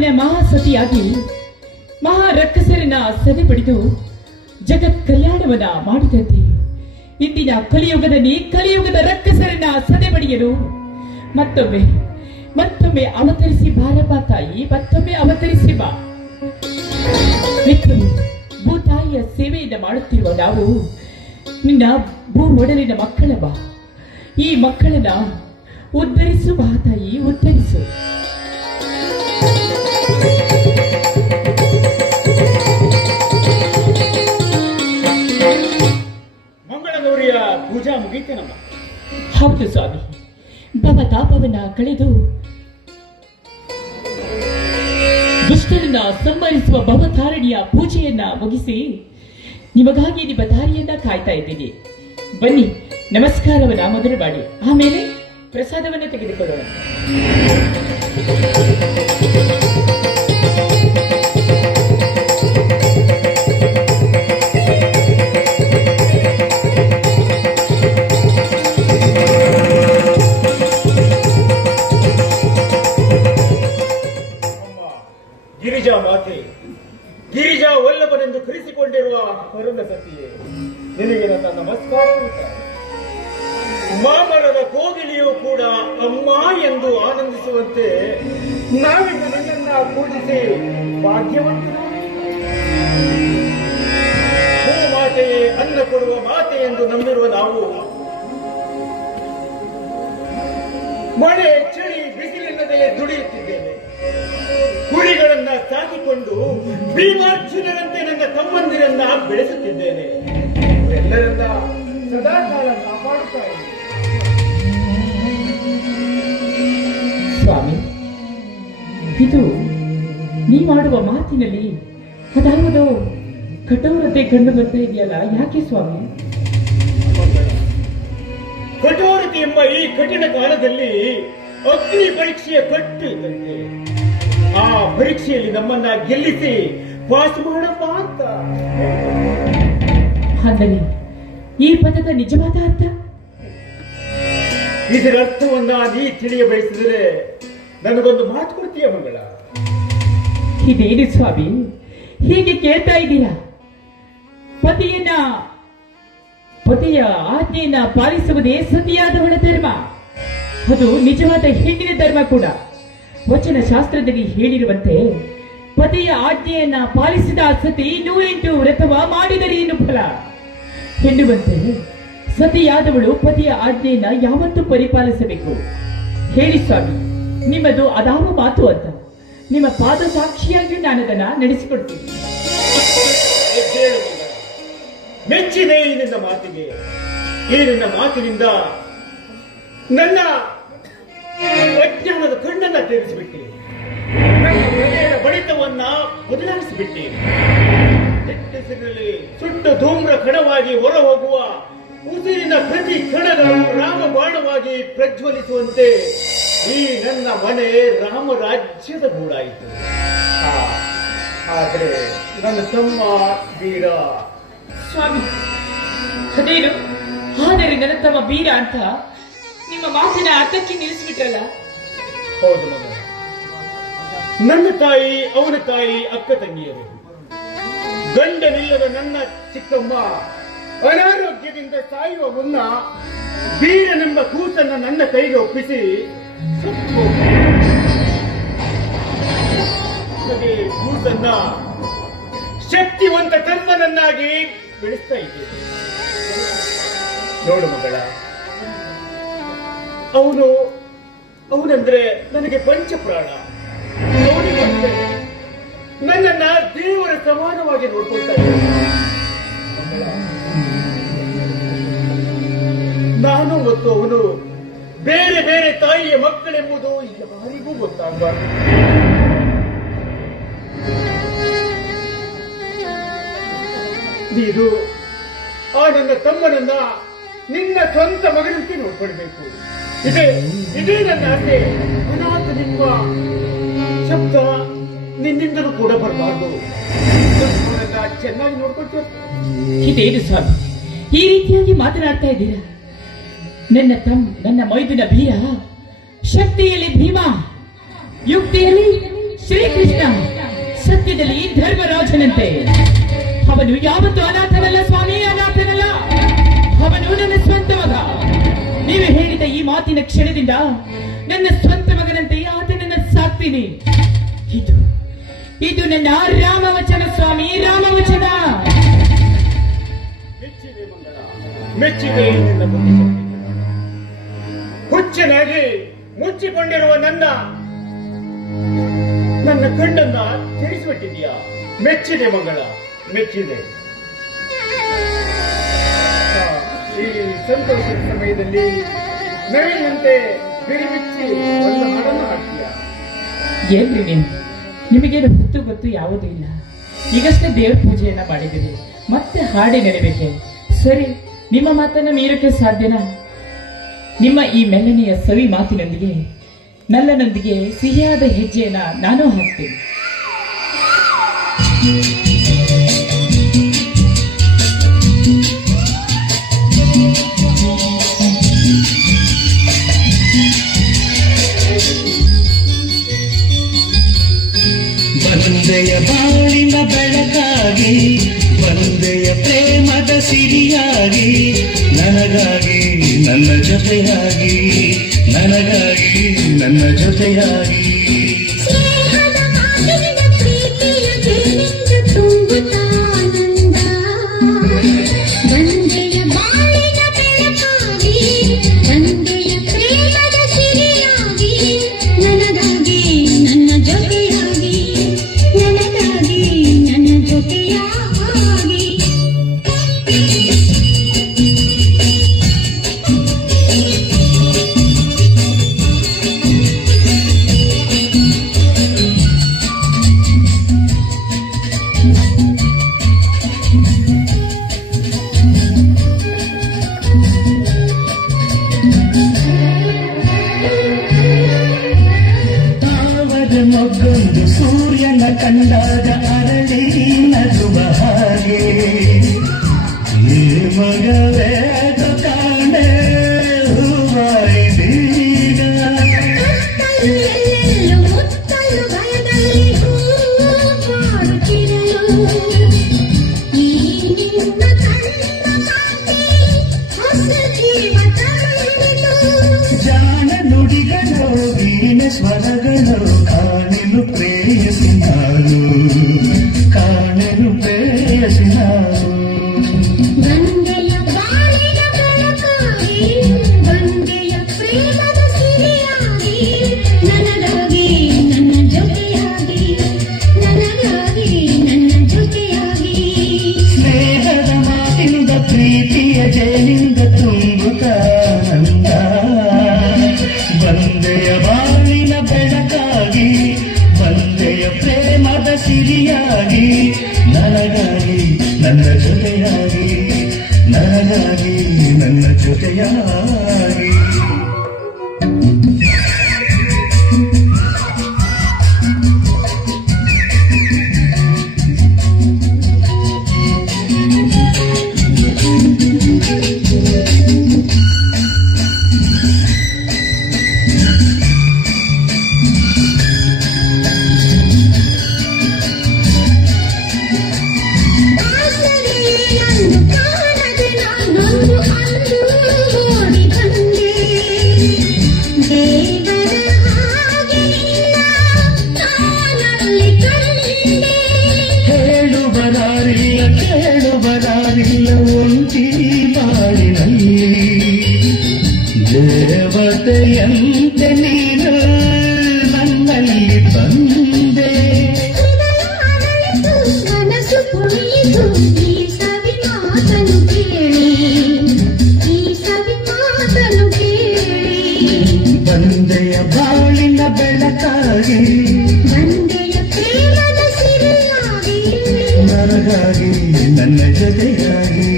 ನಾಡಿನ ಮಹಾಸತಿಯಾಗಿ ಮಹಾರಕ್ಕಸರನ್ನ ಸದೆ ಪಡೆದು ಜಗತ್ ಕಲ್ಯಾಣವನ್ನ ಮಾಡಿದಂತೆ ಇಂದಿನ ಕಲಿಯುಗದ ರಕ್ಕಸರನ್ನ ಸದೆ ಪಡೆಯಲು ಮತ್ತೊಮ್ಮೆ ಅವತರಿಸಿ ಬಾರಪ್ಪ ತಾಯಿ, ಮತ್ತೊಮ್ಮೆ ಅವತರಿಸಿ ಬಾ. ನಿತ್ಯವೂ ಭೂತಾಯಿಯ ಸೇವೆಯಿಂದ ಮಾಡುತ್ತಿರುವ ನಾವು ನಿನ್ನ ಭೂ ಒಡಲಿನ ಮಕ್ಕಳ ಬಾ. ಈ ಮಕ್ಕಳನ್ನ ಉದ್ಧರಿಸು ಬಾ ತಾಯಿ, ಉದ್ಧರಿಸು. ಮಂಗಳಗೌರಿಯ ಪೂಜಾ ಮುಗೀತೇನಮ್ಮ? ಹೌದು ಸ್ವಾಮಿ, ಭವತಾಪವನ್ನ ಕಳೆದು ದುಷ್ಟರನ್ನ ಸಂಹರಿಸುವ ಭವತಾರಣಿಯ ಪೂಜೆಯನ್ನ ಮುಗಿಸಿ ನಿಮಗಾಗಿ ನಿಮ್ಮ ದಾರಿಯನ್ನ ಕಾಯ್ತಾ ಇದ್ದೀನಿ. ಬನ್ನಿ, ನಮಸ್ಕಾರವನ್ನ ಮೊದಲು ಮಾಡಿ, ಆಮೇಲೆ ಪ್ರಸಾದವನ್ನ ತೆಗೆದುಕೊಳ್ಳೋಣ. ಗಿರಿಜಾ ಮಾತೆ, ಗಿರಿಜಾ ವಲ್ಲಭನೆಂದು ಕರೆಸಿಕೊಂಡಿರುವ ಪರಮ ಸತಿಯೇ, ನಿನಗೆ ನನ್ನ ನಮಸ್ಕಾರ. ಮಾಮರದ ಕೋಗಿಲಿಯೂ ಕೂಡ ಅಮ್ಮ ಎಂದು ಆನಂದಿಸುವಂತೆ ನಾವಿಂದು ನಿನ್ನನ್ನ ಪೂಜಿಸಿ ಭಾಗ್ಯವಂತರು. ಭೂ ಮಾತೆಯೇ ಅನ್ನ ಕೊಡುವ ಮಾತೆ ಎಂದು ನಂಬಿರುವ ನಾವು ಮಳೆ ಚಳಿ ಬಿಸಿಲಿಲ್ಲದೆ ದುಡಿಯುತ್ತಿದ್ದೇವೆ. ಕುರಿಗಳನ್ನ ಸಾಕಿಕೊಂಡು ಭೀಮಾರ್ಜುನರಂತೆ ನನ್ನ ತಮ್ಮಂದಿರನ್ನ ಬೆಳೆಸುತ್ತಿದ್ದೇನೆ. ಎಲ್ಲರನ್ನ ಸದಾಕಾಲ ಕಾಪಾಡುತ್ತಾ ಇದ್ದೇನೆ. ಸ್ವಾಮಿ, ಇದು ನೀ ಮಾಡುವ ಮಾತಿನಲ್ಲಿ ಅದಾವುದೋ ಕಠೋರತೆ ಕಂಡು ಬರ್ತಾ ಇದೆಯಲ್ಲ, ಯಾಕೆ ಸ್ವಾಮಿ? ಕಠೋರತೆ ಎಂಬ ಈ ಕಠಿಣ ಕಾಲದಲ್ಲಿ ಅಗ್ನಿ ಪರೀಕ್ಷೆಯ ಕಟ್ಟು ಇದ್ದಂತೆ. ಆ ಪರೀಕ್ಷೆಯಲ್ಲಿ ನಮ್ಮನ್ನ ಗೆಲ್ಲಿಸಿ ಪಾಸ್ ಮಾಡಪ್ಪ ಅಂತ. ಅಂದರೆ ಈ ಪದದ ನಿಜವಾದ ಅರ್ಥ? ಇದರ ಅರ್ಥವನ್ನ ನೀ ತಿಳಿಯ ಬಯಸಿದರೆ ನನಗೊಂದು ಮಾತು ಕೊಡ್ತೀಯ ಮಂಗಳ? ಇದೇನು ಸ್ವಾಮಿ ಹೀಗೆ ಕೇಳ್ತಾ ಇದ್ದೀರಾ? ಪತಿಯ ಆಜ್ಞೆಯನ್ನ ಪಾಲಿಸುವುದೇ ಸತಿಯಾದವಳ ಧರ್ಮ. ಅದು ನಿಜವಾದ ಹೆಣ್ಣಿನ ಧರ್ಮ ಕೂಡ. ವಚನ ಶಾಸ್ತ್ರದಲ್ಲಿ ಹೇಳಿರುವಂತೆ ಪತಿಯ ಆಜ್ಞೆಯನ್ನ ಪಾಲಿಸಿದ ಸತಿ 108 ವ್ರತವ ಮಾಡಿದರೆ ಏನು ಫಲ ಎನ್ನುವಂತೆ ಸತಿಯಾದವಳು ಪತಿಯ ಆಜ್ಞೆಯನ್ನ ಯಾವತ್ತೂ ಪರಿಪಾಲಿಸಬೇಕು. ಹೇಳಿ ಸ್ವಾಮಿ, ನಿಮ್ಮದು ಅದಾವ ಮಾತು ಅಂತ. ನಿಮ್ಮ ಪಾದ ಸಾಕ್ಷಿಯಾಗಿ ನಾನು ಅದನ್ನ ನಡೆಸಿಕೊಡ್ತೀನಿ. ಮೆಚ್ಚಿದೆ ಈ ನಿನ್ನ ಮಾತಿಗೆ. ಈ ನಿನ್ನ ಮಾತಿನಿಂದ ನನ್ನ ಅಜ್ಞಾನದ ಕಣ್ಣನ್ನ ತೆರೆಸಿಬಿಟ್ಟೆ. ನನ್ನ ಹೃದಯದ ಬಡಿತವನ್ನ ಬದಲಾಯಿಸಿಬಿಟ್ಟೆ. ಹೆಸರಿನಲ್ಲಿ ಸುಟ್ಟು ಧೂಮ್ರ ಕಣವಾಗಿ ಹೊರ ಹೋಗುವ ಉಸಿರಿನ ಪ್ರತಿ ಕಣಗಳು ರಾಮಬಾಣವಾಗಿ ಪ್ರಜ್ವಲಿಸುವಂತೆ ಈ ನನ್ನ ಮನೆ ರಾಮರಾಜ್ಯದ ಗೂಡಾಯಿತು. ಆದರೆ ನನ್ನ ತಮ್ಮ ವೀರ. ಸ್ವಾಮಿ, ಅದೇನು ಆದರೆ ನನ್ನ ತಮ್ಮ ಬೀರ ಅಂತ ನಿಮ್ಮ ಮಾತಿನ ಅರ್ಥಕ್ಕೆ ನಿಲ್ಲಿಸ್ಬಿಟ್ರಲ್ಲ? ಹೌದು ಮಗ, ನನ್ನ ತಾಯಿ, ಅವನ ತಾಯಿ, ಅಕ್ಕ ತಂಗಿಯರು, ಗಂಡನಿಲ್ಲದ ನನ್ನ ಚಿಕ್ಕಮ್ಮ ಅನಾರೋಗ್ಯದಿಂದ ಸಾಯುವ ಮುನ್ನ ಬೀರನೆಂಬ ಕೂಸನ್ನ ನನ್ನ ಕೈಗೆ ಒಪ್ಪಿಸಿ ಕೂಸನ್ನ ಶಕ್ತಿವಂತ ಕರ್ಮನನ್ನಾಗಿ ಬೆಳೆಸ್ತಾ ಇದ್ದೇನೆ. ನೋಡು ಮಗಳ, ಅವನಂದ್ರೆ ನನಗೆ ಪಂಚಪ್ರಾಣ. ಅವನಿಗಂತೆ ನನ್ನನ್ನ ದೇವರ ಸಮಾನವಾಗಿ ನೋಡ್ಕೊಳ್ತಾ ಇದ್ದಾನೆ. ನಾನು ಮತ್ತು ಅವನು ಬೇರೆ ಬೇರೆ ತಾಯಿಯ ಮಕ್ಕಳೆಂಬುದು ಯಾರಿಗೂ ಗೊತ್ತಾಗಬಾರದು. ನೀನು ಆ ನನ್ನ ತಮ್ಮನನ್ನ ನಿನ್ನ ಸ್ವಂತ ಮಗನಂತೆ ನೋಡ್ಕೊಳ್ಬೇಕು. ಇದೇ ನನ್ನ ಆಸೆ. ಅನಾಥ ನಿಮ್ಮ ಶಬ್ದ ನಿನ್ನಿಂದಲೂ ಕೂಡ ಬರಬಾರ್ದು. ಚೆನ್ನಾಗಿ ನೋಡ್ಕೊಳ್ತೀರ. ಇದೇನು ಸ್ವಾಮಿ ಈ ರೀತಿಯಾಗಿ ಮಾತನಾಡ್ತಾ ಇದ್ದೀರಾ? ನನ್ನ ಮೈದುನ ಬೀರ, ಶಕ್ತಿಯಲ್ಲಿ ಭೀಮ, ಯುಕ್ತಿಯಲ್ಲಿ ಶ್ರೀಕೃಷ್ಣ ಸತ್ಯದಲ್ಲಿ ಧರ್ಮರಾಜನಂತೆ. ಅವನು ಯಾವತ್ತೂ ಅನಾಥನಲ್ಲ ಸ್ವಾಮಿ, ಅನಾಥನಲ್ಲ. ಅವನು ನನ್ನ ಸ್ವಂತ ಮಗ. ನೀವು ಹೇಳಿದ ಈ ಮಾತಿನ ಕ್ಷಣದಿಂದ ನನ್ನ ಸ್ವಂತ ಮಗನಂತೆ ಆತನನ್ನ ಸಾಕ್ತೀನಿ. ಇದು ನನ್ನ ರಾಮವಚನ ಸ್ವಾಮಿ, ರಾಮವಚನ. ಮೆಚ್ಚಿದೆ ಮಂಗಳ, ಮೆಚ್ಚಿದೆ ನಿನ್ನ ಬುದ್ಧಿಶಕ್ತಿ. ಹುಚ್ಚನಾಗಿ ಮುಚ್ಚಿಕೊಂಡಿರುವ ನನ್ನ ಕಣ್ಣನ್ನ ತಿಳಿಸಿಬಿಟ್ಟಿದೀಯಾ. ಮೆಚ್ಚಿದೆ ಮಂಗಳ, ಮೆಚ್ಚಿದೆ. ಈ ಸಂತೋಷದ ಸಮಯದಲ್ಲಿ ನವಿನಂತೆ ಬಿಡಿಬಿಚ್ಚಿ ಒಂದು ಹಾಡನ್ನು ಹಾಡ್ತೀಯ. ಏನ್ರಿ ನೀವು? ನಿಮಗೇನು ಹೊತ್ತು ಗೊತ್ತು ಯಾವುದೂ ಇಲ್ಲ. ಈಗಷ್ಟೇ ದೇವ್ರ ಪೂಜೆಯನ್ನ ಮಾಡಿದ್ದೀರಿ, ಮತ್ತೆ ಹಾಡಿ ನಡಿಬೇಕೆ? ಸರಿ, ನಿಮ್ಮ ಮಾತನ್ನ ಮೀರಕ್ಕೆ ಸಾಧ್ಯನಾ? ನಿಮ್ಮ ಈ ಮೆಲ್ಲನೆಯ ಸವಿ ಮಾತಿನೊಂದಿಗೆ ನಲ್ಲನೊಂದಿಗೆ ಸಿಹಿಯಾದ ಹೆಜ್ಜೆಯನ್ನ ನಾನು ಹಾಕ್ತೀನಿ. ಬಂದೆಯ ಬಾಳಿನ ಬೆಳಕಾಗಿ, ಬಂದೆಯ ಪ್ರೇಮದ ಸಿರಿಯಾಗಿ, ನನಗಾಗಿ ನನ್ನ ಜೊತೆಯಾಗಿ, ನನಗಾಗಿ ನನ್ನ ಜೊತೆಯಾಗಿ. ಮೊಗ್ಗೊಂದು ಸೂರ್ಯನ ಕಂಡಾಗ ಅರಳಿ ನಗುವ ಹಾಗೆ, ಈ ಮಗವೇ ಕಾಣೆ ಹೂವಾಯಿದೀಗ. ಜಾಣ ನುಡಿಗಳು ವೀಣ ಸ್ವರಗಳು ಕಾಣೆನು ಪ್ರೇಯಸಿ ನಾನು, ಕಾಣೆನು ಪ್ರೇಯಸಿ ನಾನು. ಬಂದೆಯ ಬಾಳಿನ ಬೆಳಕಾಗಿ, ಬಂದೆಯ ಪ್ರೇಮದ ಸಿರಿಯಾಗಿ, ನನಗಾಗಿ ನನ್ನ ಜೊತೆಯಾಗಿ, ನನಗಾಗಿ ನನ್ನ ಜೊತೆಯಾಗಿ. ಸ್ನೇಹದ ಮಾತಿನಿಂದ ಪ್ರೀತಿಯ ಜಯನಿಂದ ತುಂಬುತ್ತಾನಂದ. ಬಂದೆಯ ಬಾಳಿನ ಬೆಳಕಾಗಿ, ಬಂದೆಯ ಪ್ರೇಮದ ಸಿರಿಯಾಗಿ, ನನಗಾಗಿ ನನ್ನ ಜೊತೆಯಾಗಿ, ನನಗಾಗಿ ನನ್ನ ಜೊತೆಯಾಗಿ. ಕೇಳುವರಾರಿಲ್ಲ ಒಂಟಿ ಬಾಳಿನಲ್ಲಿ, ದೇವತೆಯಂತೆ ನೀನು ನನ್ನಲ್ಲಿ ಬಂದೆ. ಮನಸ್ಸು ಕುಣಿದು ಈ ಸವಿ ಮಾತನು ಕೇಳಿ, ಈ ಸವಿ ಮಾತನು ಕೇಳಿ. ಬಂದೆಯ ಬಾಳಿನ ಬೆಳಕಾಗಿ, ಬಂದೆಯ ಪ್ರೇಮದ ಸಿರಿಯಾಗಿ, ನನಗಾಗಿ ನನ್ನ ಜೊತೆಯಾಗಿ,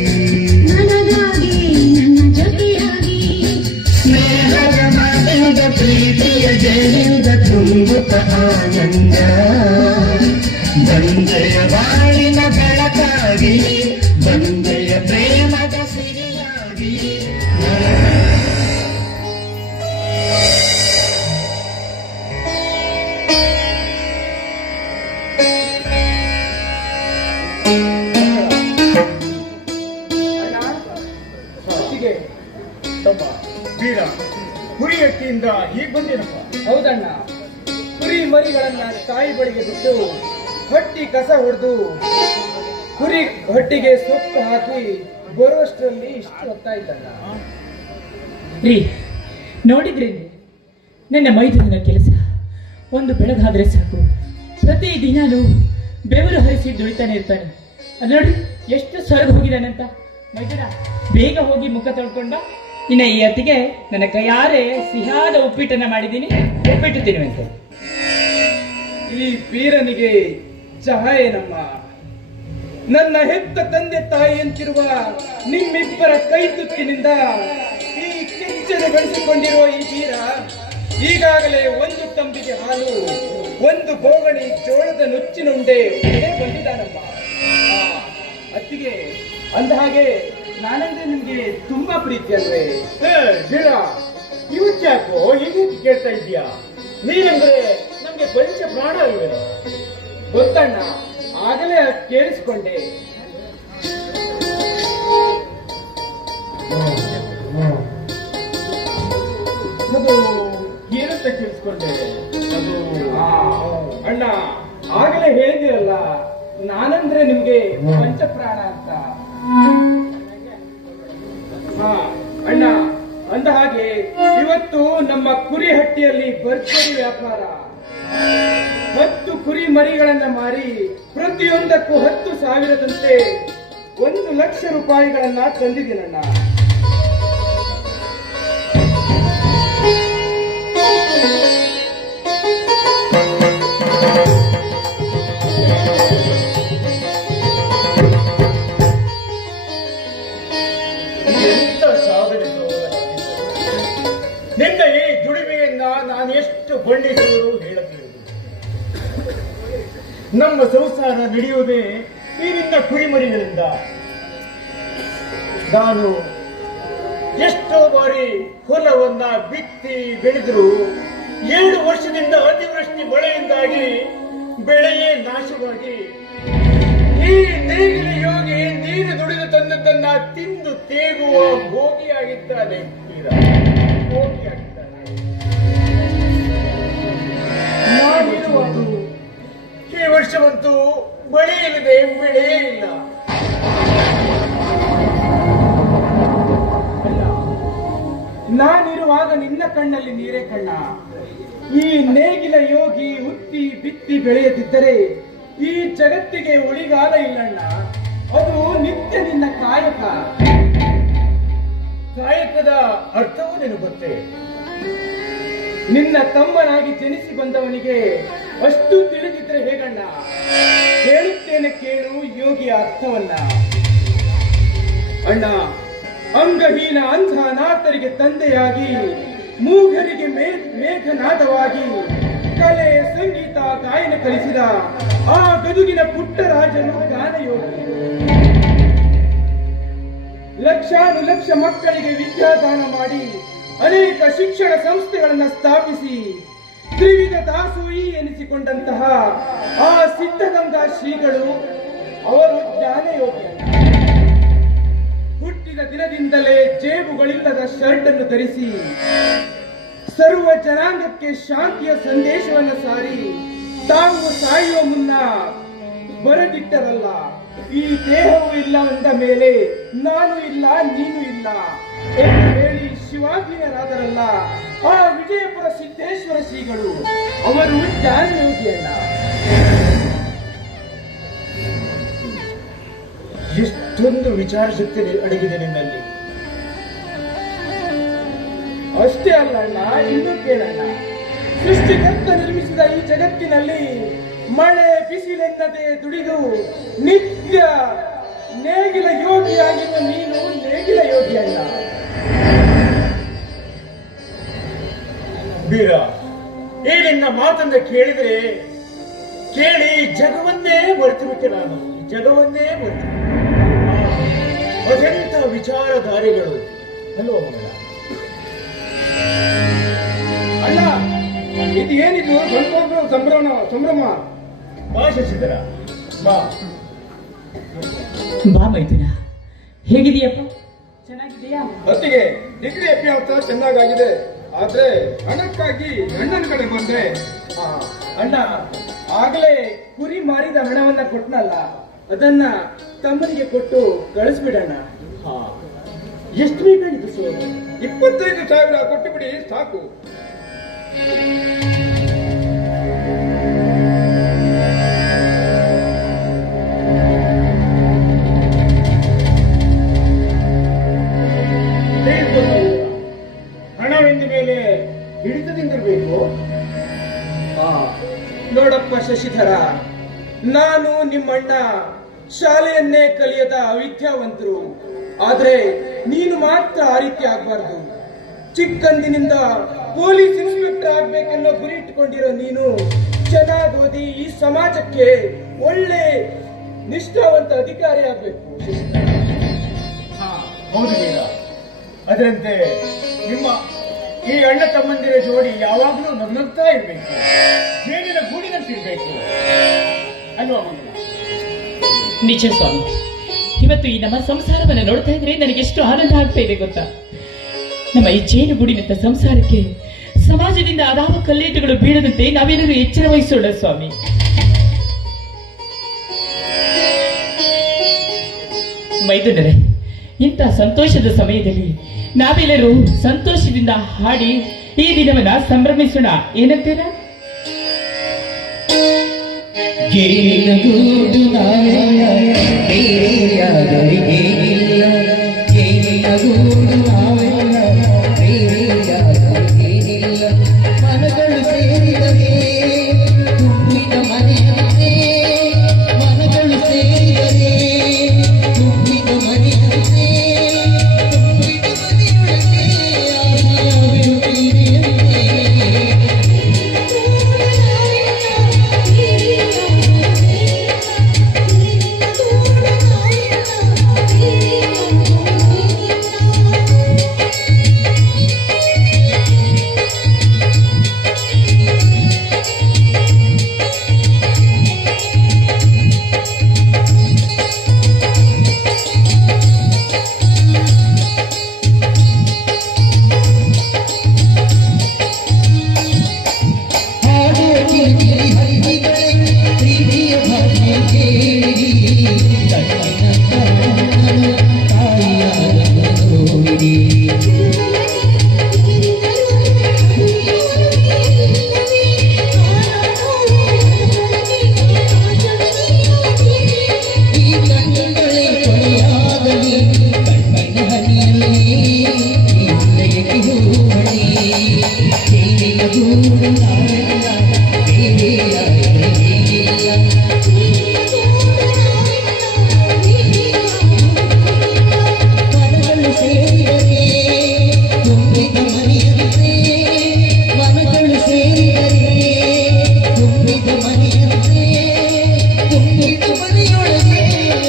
ನನಗಾಗಿ ನನ್ನ ಜೊತೆಯಾಗಿ. ಸ್ನೇಹದ ಮಾತಿಂದ ಪ್ರೀತಿಯ ಜಯದಿಂದ ತುಂಬುತ್ತ ಆನಂದ. ಬಂದೆಯ ಬಾಳಿನ ಬೆಳಕಾಗಿ, ಬಂದೆಯ ಪ್ರೇಮದ ಸಿರಿಯಾಗಿ. ಮರಿಗಳನ್ನ ತಾಯಿ ಬಳಿಗೆ ಬಿಟ್ಟು ಹೊಟ್ಟಿ ಕಸ ಹೊಡೆದು ಕುರಿ ಹೊಟ್ಟಿಗೆ ಸೊಪ್ಪು ಹಾಕಿ ಬರುವಷ್ಟರಲ್ಲಿ ಇಷ್ಟು ಹೊತ್ತಾಯ್ತಲ್ಲ. ರೀ, ನೋಡಿದ್ರಿ ನನ್ನ ಮೈದುನನ ಕೆಲಸ ಒಂದು ಬೆಳಗಾದ್ರೆ ಸಾಕು, ಪ್ರತಿ ದಿನಾನು ಬೆವರು ಹರಿಸಿ ದುಡಿತಾನೆ ಇರ್ತಾನೆ. ಅಲ್ಲಿ ನೋಡಿ ಎಷ್ಟು ಸೊರಗು ಹೋಗಿದ್ದಾನಂತ. ಮೈದುನ, ಬೇಗ ಹೋಗಿ ಮುಖ ತೊಳ್ಕೊಂಡ. ಇನ್ನ ಈ ಹೊತ್ತಿಗೆ ನನ್ನ ಕೈಯಾರೆ ಸಿಹಿಯಾದ ಉಪ್ಪಿಟ್ಟನ್ನ ಮಾಡಿದ್ದೀನಿ, ಉಪ್ಪಿಟ್ಟು ತಿನ್ನುವಂತೆ. ಈ ಬೀರನಿಗೆ ಚಹಾ ಏನಮ್ಮ? ನನ್ನ ಹೆತ್ತ ತಂದೆ ತಾಯಿ ಅಂತಿರುವ ನಿಮ್ಮಿಬ್ಬರ ಕೈ ತುತ್ತಿನಿಂದ ಈ ಕೆಚ್ಚಲು ಬೆಳೆಸಿಕೊಂಡಿರುವ ಈ ಬೀರ ಈಗಾಗಲೇ ಒಂದು ತಂಬಿಗೆ ಹಾಲು, ಒಂದು ಬೋಗಣಿ ಜೋಳದ ನುಚ್ಚಿನುಂಡೆ ಬಂದಿದ್ದಾನಮ್ಮ. ಅತ್ತಿಗೆ, ಅಂದ ಹಾಗೆ ನಾನಂದ್ರೆ ನಿಮ್ಗೆ ತುಂಬಾ ಪ್ರೀತಿ ಅಲ್ವೇ? ಬೀರ, ಇವತ್ತ್ಯಾಕೋ ಹೀಗೆ ಕೇಳ್ತಾ ಇದ್ದೀಯಾ? ನೀನಂದ್ರೆ ನಮ್ಗೆ ಪಂಚ ಪ್ರಾಣ ಅಲ್ವೇ? ಗೊತ್ತಣ್ಣ, ಆಗಲೇ ಕೇಳಿಸ್ಕೊಂಡೆ. ಅದು ಏನಂತ ಕೇಳಿಸ್ಕೊಂಡೆ? ಅದು ಅಣ್ಣ, ಆಗಲೇ ಹೇಳಿದಿರಲ್ಲ, ನಾನಂದ್ರೆ ನಿಮ್ಗೆ ಪಂಚಪ್ರಾಣ ಅಂತ. ಅಣ್ಣ, ಅಂದ ಹಾಗೆ ಇವತ್ತು ನಮ್ಮ ಕುರಿ ಹಟ್ಟಿಯಲ್ಲಿ ಭರ್ಜರಿ ವ್ಯಾಪಾರ. 10 ಕುರಿ ಮರಿಗಳನ್ನ ಮಾರಿ ಪ್ರತಿಯೊಂದಕ್ಕೂ 10,000ದಂತೆ 1,00,000 ರೂಪಾಯಿಗಳನ್ನ ತಂದಿದ್ದೀನಣ್ಣ. ಎಂತ ಸಾಧನೆ ನಿನ್ನ ಈ ದುಡಿಮೆಯನ್ನ ನಾನು ಎಷ್ಟು ಬಣ್ಣಿಸುವುದು ಹೇಳಬಹುದು. ನಮ್ಮ ಸಂಸಾರ ನಡೆಯುವುದೇ ಈ ನಿನ್ನ ಕುರಿಮರಿಗಳಿಂದ. ನಾನು ಎಷ್ಟೋ ಬಾರಿ ಹೊಲವನ್ನ ಬಿತ್ತಿ ಬೆಳೆದರೂ 7 ವರ್ಷದಿಂದ ಅತಿವೃಷ್ಟಿ ಮಳೆಯಿಂದಾಗಿ ಬೆಳೆಯೇ ನಾಶವಾಗಿ ಈ ನೇಗಿಲ ಯೋಗಿ ನೀನು ದುಡಿದು ತಂದದ್ದನ್ನ ತಿಂದು ತೇಗುವ ಭೋಗಿಯಾಗಿದ್ದಾನೆ. ಭೋಗಿಯಾಗಿದ್ದಾನೆ. ನಾನಿರುವುದು ಈ ವರ್ಷವಂತೂ ಮಳೆ ಇಲ್ಲದೆ ಬೆಳೆಯೇ ಇಲ್ಲ. ನಾನಿರುವಾಗ ನಿನ್ನ ಕಣ್ಣಲ್ಲಿ ನೀರೇ ಕಣ್ಣ. ಈ ನೇಗಿಲ ಯೋಗಿ ಹುತ್ತಿ ಬಿತ್ತಿ ಬೆಳೆಯದಿದ್ದರೆ ಈ ಜಗತ್ತಿಗೆ ಉಳಿಗಾಲ ಇಲ್ಲಣ್ಣ. ಅದು ನಿತ್ಯ ನಿನ್ನ ಕಾಯಕ. ಕಾಯಕದ ಅರ್ಥವೂ ನಿನಗೆ ಗೊತ್ತೇ? ನಿನ್ನ ತಮ್ಮನಾಗಿ ಜನಿಸಿ ಬಂದವನಿಗೆ ಅಷ್ಟು ತಿಳಿದಿದ್ರೆ ಹೇಗಣ್ಣ? ಹೇಳುತ್ತೇನೆ ಕೇಳು ಯೋಗಿಯ ಅರ್ಥವನ್ನ. ಅಣ್ಣ, ಅಂಗಹೀನ ಅಂಧ ಅನಾಥರಿಗೆ ತಂದೆಯಾಗಿ, ಮೂಗರಿಗೆ ಮೇಘನಾದವಾಗಿ ಕಲೆ ಸಂಗೀತ ಗಾಯನ ಕಲಿಸಿದ ಆ ಗದುಗಿನ ಪುಟ್ಟರಾಜನು ಗಾನಯೋಗಿ. ಲಕ್ಷಾನುಲಕ್ಷ ಮಕ್ಕಳಿಗೆ ವಿದ್ಯಾದಾನ ಮಾಡಿ ಅನೇಕ ಶಿಕ್ಷಣ ಸಂಸ್ಥೆಗಳನ್ನು ಸ್ಥಾಪಿಸಿ ತ್ರಿವಿಧ ದಾಸೋಹಿ ಎನಿಸಿಕೊಂಡಂತಹ ಆ ಸಿದ್ಧಗಂಗಾ ಶ್ರೀಗಳು ಅವರು ಜ್ಞಾನಯೋಗಿ. ಹುಟ್ಟಿದ ದಿನದಿಂದಲೇ ಜೇಬುಗಳಿಲ್ಲದ ಶರ್ಟ್ ಅನ್ನು ಧರಿಸಿ ಸರ್ವ ಜನಾಂಗಕ್ಕೆ ಶಾಂತಿಯ ಸಂದೇಶವನ್ನು ಸಾರಿ ತಾವು ಸಾಯುವ ಮುನ್ನ ಬರೆದಿಟ್ಟರಲ್ಲ, ಈ ದೇಹವು ಇಲ್ಲ ಅಂದ ಮೇಲೆ ನಾನು ಇಲ್ಲ ನೀನು ಇಲ್ಲ ಎಂದು ಹೇಳಿ ಶಿವಾಧೀನರಾದರಲ್ಲ ಆ ವಿಜಯಪುರ ಸಿದ್ದೇಶ್ವರ ಶ್ರೀಗಳು ಅವರು ಜ್ಞಾನಯೋಗಿಯಲ್ಲ. ಎಷ್ಟೊಂದು ವಿಚಾರ ಶಕ್ತಿ ಅಡಗಿದೆ ನಿನ್ನಲ್ಲಿ. ಅಷ್ಟೇ ಅಲ್ಲ ಅಣ್ಣ, ಇನ್ನೂ ಕೇಳಣ್ಣ. ಸೃಷ್ಟಿಕರ್ತ ನಿರ್ಮಿಸಿದ ಈ ಜಗತ್ತಿನಲ್ಲಿ ಮಳೆ ಬಿಸಿಲೆನ್ನದೆ ದುಡಿದು ನಿತ್ಯ ನೇಗಿಲ ಯೋಗಿಯಾಗಿರುವ ನೀನು ನೇಗಿಲ ಯೋಗಿಯಲ್ಲ. ಬೀರ, ಈ ನಿನ್ನ ಮಾತನ್ನ ಕೇಳಿದ್ರೆ ಕೇಳಿ ಜಗವನ್ನೇ ಮರೆತುಬಿಟ್ಟೆ. ನಾನು ಜಗವನ್ನೇ ಮರೆತು ಅದೆಂಥ ವಿಚಾರಧಾರಿಗಳು ಅಲ್ವ ಮಗಳ? ಅಣ್ಣ, ಇದು ಏನಿದು ಸಂಭ್ರಮ? ಬಾ ಶಶಿಧರ, ಬಾ. ಬಾ ಮೈದುನ, ಹೇಗಿದೆಯಪ್ಪ? ಚೆನ್ನಾಗಿದೆಯಾ? ಹೊತ್ತಿಗೆ ಡಿಗ್ರಿ ಅಭ್ಯಾಸ ಚೆನ್ನಾಗಾಗಿದೆ. ಆದ್ರೆ ಹಣಕ್ಕಾಗಿ ಅಣ್ಣನ ಕಡೆ ಬಂದ್ರೆ ಅಣ್ಣ, ಆಗಲೇ ಕುರಿ ಮಾರಿದ ಹಣವನ್ನ ಕೊಟ್ನಲ್ಲ, ಅದನ್ನ ತಮ್ಮನಿಗೆ ಕೊಟ್ಟು ಕಳಿಸ್ಬಿಡಣ್ಣ. ಹಾ, ಎಷ್ಟು ಬೇಕಾಗಿತ್ತು ಸರ್? 25,000 ಕೊಟ್ಟು ಬಿಡಿ ಸಾಕು. ಹಣವೆಂದ ಮೇಲೆ ಹಿಡಿತದಿಂದಿರಬೇಕು. ನೋಡಪ್ಪ ಶಶಿಧರ, ನಾನು ನಿಮ್ಮಣ್ಣ ಶಾಲೆಯನ್ನೇ ಕಲಿಯದ ಅವಿದ್ಯಾವಂತರು. ಆದ್ರೆ ನೀನು ಮಾತ್ರ ಆ ರೀತಿ ಆಗ್ಬಾರ್ದು. ಚಿಕ್ಕಂದಿನಿಂದ ಪೊಲೀಸ್ ಇನ್ಸ್ಪೆಕ್ಟರ್ ಆಗ್ಬೇಕೆನ್ನೋ ಗುರಿ ಇಟ್ಕೊಂಡಿರೋ ನೀನು ಚೆನ್ನಾಗಿ ಓದಿ ಈ ಸಮಾಜಕ್ಕೆ ಒಳ್ಳೆ ನಿಷ್ಠಾವಂತ ಅಧಿಕಾರಿ ಆಗ್ಬೇಕು ಶಶಿಧರ. ಹೌದು ಬೇಡ. ಅದರಂತೆ ನಿಮ್ಮ ಈ ಅಣ್ಣ ತಮ್ಮಂದಿರ ಜೋಡಿ ಯಾವಾಗಲೂ ನಗ್ನಗ್ತಾ ಇರ್ಬೇಕು, ಜೇನಿನ ಗೂಡಿನಂತಿರ್ಬೇಕು ಅಲ್ವಾ ಮಂಗಲ? ನಿಜ ಸ್ವಾಮಿ, ಇವತ್ತು ಈ ನಮ್ಮ ಸಂಸಾರವನ್ನು ನೋಡ್ತಾ ಇದ್ರೆ ನನಗೆ ಎಷ್ಟು ಆನಂದ ಆಗ್ತಾ ಇದೆ ಗೊತ್ತಾ. ನಮ್ಮ ಈ ಜೇನು ಗೂಡಿನಂತ ಸಂಸಾರಕ್ಕೆ ಸಮಾಜದಿಂದ ಅದಾವ ಕಲ್ಲೇಟುಗಳು ಬೀಳದಂತೆ ನಾವೆಲ್ಲರೂ ಎಚ್ಚರ ವಹಿಸೋಣ ಸ್ವಾಮಿ. ಮೈದುನರೇ, ಇಂಥ ಸಂತೋಷದ ಸಮಯದಲ್ಲಿ ನಾವೆಲ್ಲರೂ ಸಂತೋಷದಿಂದ ಹಾಡಿ ಈ ದಿನವನ್ನ ಸಂಭ್ರಮಿಸೋಣ, ಏನಂತೀರಾ? ಜೇನುಗೂಡು ನಾವೆಲ್ಲ ಬೇರೆಯಾದರಿಗೇನಿಲ್ಲ, ಜೇನುಗೂಡು ನಾವೆಲ್ಲ ಬೇರೆಯಾದರಿಗೇನಿಲ್ಲ. ಮನಗಳು ಸೇರಿದರೆ ತುಂಬಿದ ಮನೆಯಂತೆ, ಮನಗಳು ಸೇರಿದರೆ ತುಂಬಿದ ಮನೆಯಂತೆ, ತುಂಬಿದ ಮನೆಯೊಳಗೆ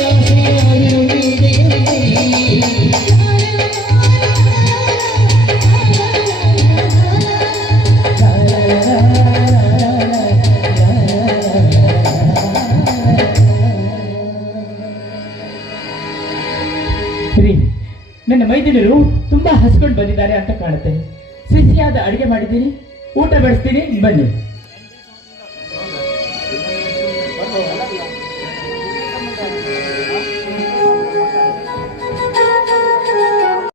ಆಸೆಯಾಗಿರುವುದೆಯಂತೆ. ನನ್ನ ಮೈದಿನರು ತುಂಬಾ ಹಸ್ಕೊಂಡು ಬಂದಿದ್ದಾರೆ ಅಂತ ಕಾಣುತ್ತೆ. ಸಿಹಿಯಾದ ಅಡಿಗೆ ಮಾಡಿದ್ದೀನಿ, ಊಟ ಬಡಿಸ್ತೀನಿ, ಬನ್ನಿ.